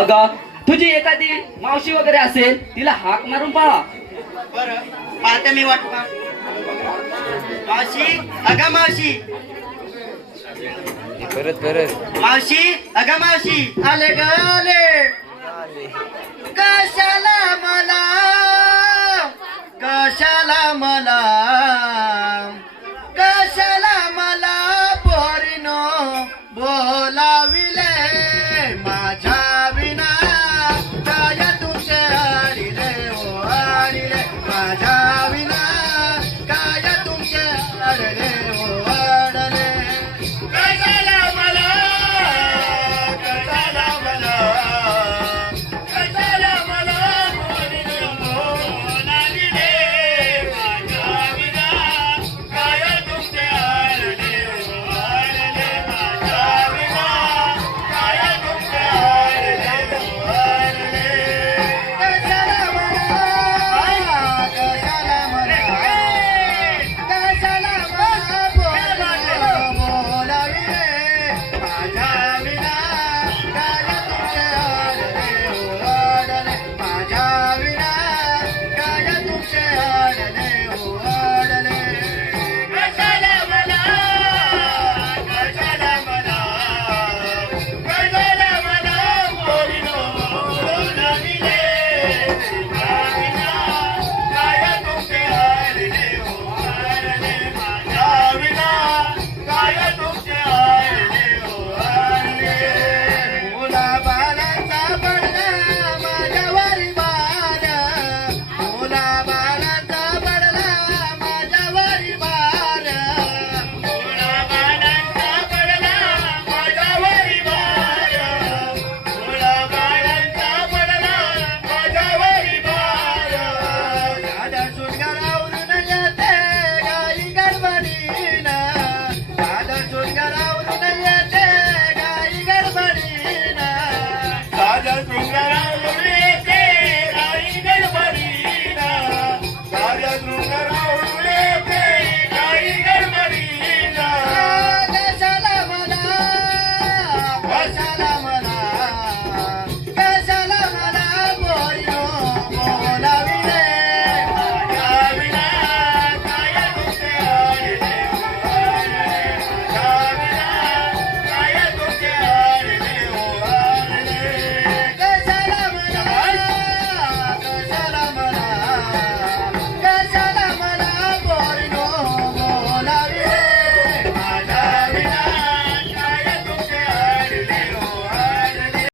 अगं तुझी एखादी मावशी वगैरे असेल तिला हाक मारून पहा. बरं पाहते मी वाट पा. मावशी अगं मावशी. मावशी अगं मावशी. आले ग आले. कशाला मला कशाला मला कशाला मला पोरीनो बोलाविले माझ्या